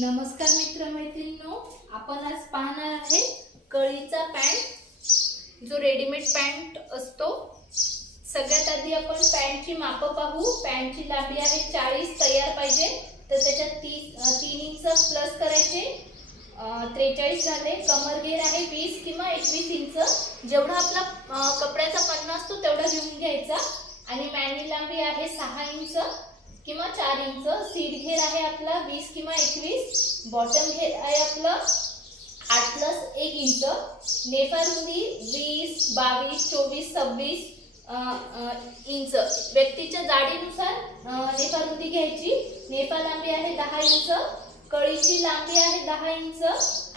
नमस्कार मित्र-मैत्रिणींनो, आपण आज पाहणार आहे कळीचा पॅन्ट जो रेडीमेड पॅन्ट असतो। सगळ्यात आधी आपण पॅन्टची माप पाहू। पॅन्टची लांबी आहे 40 तयार पाहिजे, तर त्याच्यात 3 इंच प्लस करायचे, 43 झाले। कमर घेर आहे 20 किंवा 21 इंच, जेवढा आपला कपड्याचा पन्ना असतो तेवढा घेऊन घ्यायचा। आणि मॅनी लांबी आहे 6 इंच किंवा 4 इंच। सीट घेर आहे आपला 20 किंवा 21। बॉटम घेर आहे आपलं 8 + 1 इंच। नेफा रुंदी 20, 22, 24, 26 इंच। व्यक्तीच्या जाडीनुसार नेफा रुंदी घ्यायची। नेफा लांबी आहे 10 इंच, कळीची लांबी आहे 10 इंच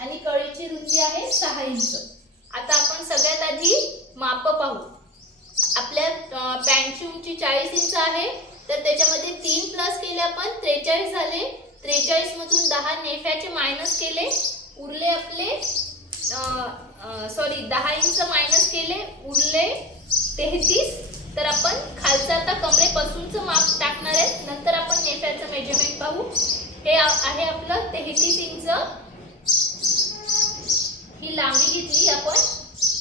आणि कळीची रुंदी आहे 6 इंच। आता आपण सगळ्यात आधी माप पाहू। आपल्या पॅन्टची उंची 40 इंच आहे, तर त्याच्यामध्ये 3 प्लस केले आपण 43 झाले। 43 मधून 10 नेफ्याचे मायनस केले, उरले आपले 10 इंच मायनस केले, उरले 33। तर आपण खालचं आता कमरेपासूनचं माप टाकणार आहे, नंतर आपण नेफ्याचं मेजरमेंट पाहू। हे आहे आपलं 33 इंच ही लांबी घेतली आपण।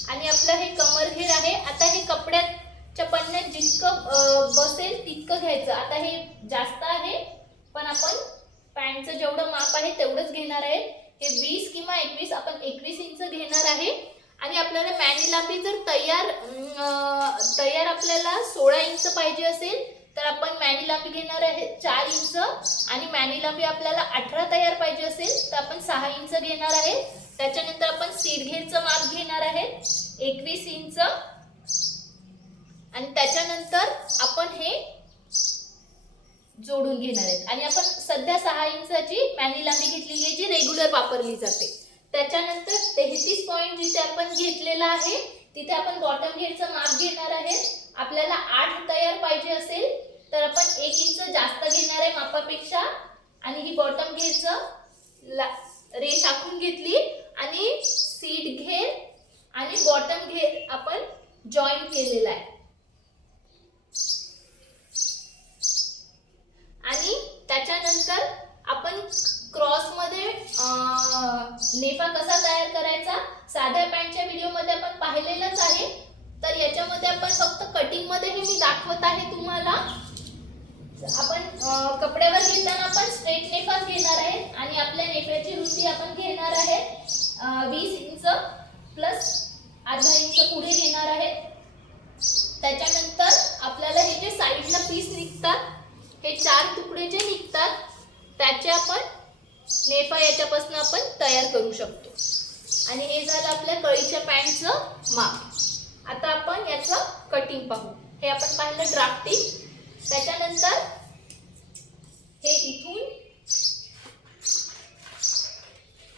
आणि आपलं हे कमर घेर आहे। आता हे कपड्याच्या पन्न्यात जितकं बसेल तितकं घ्यायचं। आता हे जास्त आहे, पण आपण पॅन्टचं जेवढं माप आहे तेवढंच घेणार आहे। हे 20 किंवा 21, आपण 21 इंच घेणार आहे। आणि आपल्याला मॅनी लांबी जर तयार आपल्याला 16 इंच पाहिजे असेल, तर आपण मॅनी लांबी घेणार आहे 4 इंच। आणि मॅनी लांबी आपल्याला 18 तयार पाहिजे असेल तर आपण 6 इंच घेणार आहे। त्याच्यानंतर आपण सीट घेरचं माप घेणार आहे 21 इंच। आणि त्याच्यानंतर आपण हे जोडून घेणार आहेत। आणि आपण सध्या 6 इंचाची मॅनी लांबी घेतलेली आहे, जी रेग्युलर वापरली जाते। त्याच्यानंतर 33 पॉइंट जिथे आपण घेतलेला आहे तिथे आपण बॉटम घेरचं माप घेणार आहे। आपल्याला 8 तयार पाहिजे असेल तर आपण 1 इंच जास्त घेणार आहे मापापेक्षा। आणि ही बॉटम घेरचं रेष आखून घेतली आणि सीट घेर आणि बॉटम घेर आपण जॉईन केलेला आहे। आणि त्याच्यानंतर आपण क्रॉस मध्ये नेफा कसा तयार करायचा साध्या पॅन्टच्या व्हिडिओ मध्ये आपण पाहिलेलंच आहे। तर याच्यामध्ये आपण फक्त कटिंग मध्ये हे मी दाखवत आहे तुम्हाला। आपण कपड्यावर घेताना आपण स्ट्रेट नेफाच घेणार आहे। आणि आपल्या नेफ्याची रुंदी आपण घेणार आहे 20 इंच प्लस अर्धा इंच पुढे घेणार आहे। त्याच्यानंतर आपल्याला हे जे साइडला पीस निघतात, हे 4 तुकडे जे निघतात त्याचे आपण नेफा याच्यापासून आपण तयार करू शकतो। आणि हे झालं आपल्या कळीच्या पॅन्टचं माप। आता आपण याचं कटिंग पाहू। हे आपण पाहिलं ड्राफ्टिंग। त्याच्यानंतर हे इथून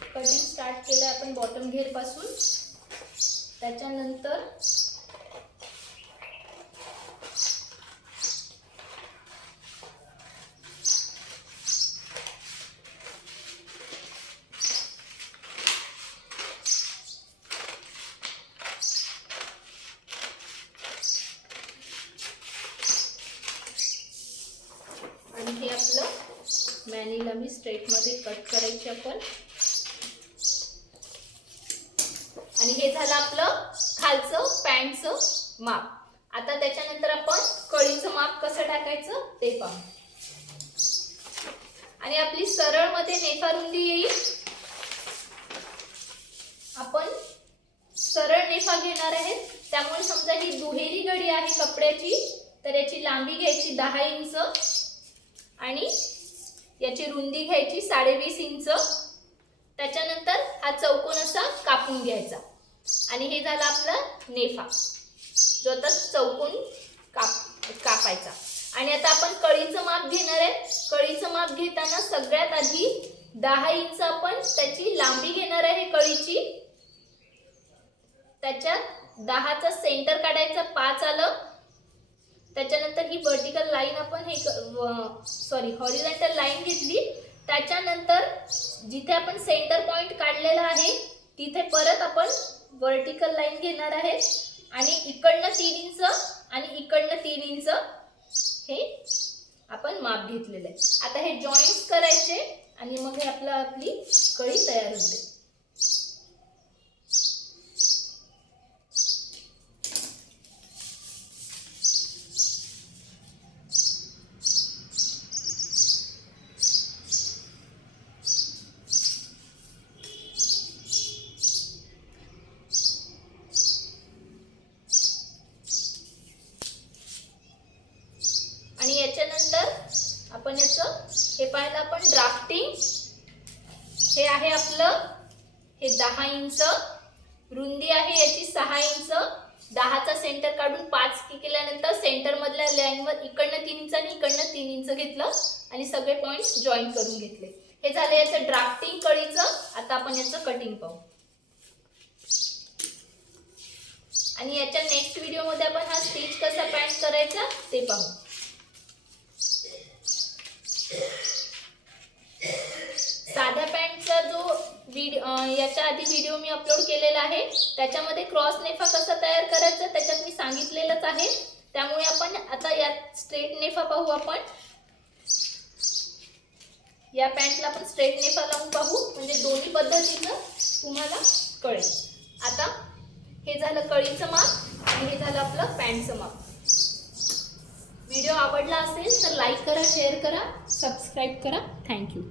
कटिंग स्टार्ट केलं आपण बॉटम घेर पासून। त्याच्यानंतर हे आपलं मॅनी लांबी स्ट्रेट मध्ये कट करायची आपण। आणि हे झालं आपलं खालचं पॅन्टचं माप। आता त्याच्यानंतर आपण कळीचं माप कसं टाकायचं ते पाहू। आणि आपली सरळ मध्ये नेफा रुंदी येईल। आपण सरळ नेफा घेणार आहे, त्यामुळे समजा ही दुहेरी घडी आहे कपड्याची, तर याची लांबी घ्यायची 10 इंच आणि याची रुंदी घ्यायची 20.5 इंच। त्याच्यानंतर हा चौकोन असा कापून घ्यायचा। आणि हे झालं आपलं नेफा, जो आता चौकोन कापायचा। आणि आता आपण कळीचं माप घेणार आहे। कळीचं माप घेताना सगळ्यात आधी 10 इंच आपण त्याची लांबी घेणार आहे कळीची। त्याच्यात 10चा सेंटर काढायचा, 5 आलं। त्याच्यानंतर ही वर्टिकल लाईन आपण हॉरिझॉन्टल लाईन घेतली। त्याच्यानंतर जिथे आपण सेंटर पॉइंट काढलेला आहे तिथे परत आपण वर्टिकल लाईन घेणार आहे। आणि इकडनं 3 इंच आणि इकडनं 3 इंच हे आपण माप घेतलेलं आहे। आता हे जॉईंट्स करायचे आणि मग हे आपली कळी तयार होते. आणि याच्यानंतर आपण हे पाहिलं आपण ड्राफ्टिंग. हे आहे आपलं, हे 10 इंच रुंदी आहे याची, 6 इंच. 10चा सेंटर काढून 5 केल्यानंतर सेंटर मधल्या लाईनवर इकडनं 3 इंच आणि इकडनं 3 इंच घेतलं आणि सगळे पॉइंट्स जॉईन करून घेतले. हे झालं याचं ड्राफ्टिंग कळीचं. आता आपण याचं कटिंग पाहू आणि याच्या नेक्स्ट व्हिडिओ मध्ये आपण हा स्टिच कसा पॅन्ट करायचा ते पाहू. साध्या पॅन्टचा जो याच्या आधी व्हिडिओ मी अपलोड केलेला आहे त्याच्यामध्ये क्रॉस नेफा कसा तयार करायचा त्याच्यात मी सांगितलेलंच आहे. त्यामुळे आपण आता यात स्ट्रेट नेफा पाहू. आपण या पॅन्टला आपण स्ट्रेट नेफा लावून पाहू म्हणजे दोन्ही पद्धतीचं तुम्हाला कळेल. आता हे झालं कळीचं माप आणि हे झालं आपलं पॅन्टचं माप. व्हिडिओ आवडला असेल तर लाईक करा, शेअर करा, सबस्क्राईब करा. थँक्यू.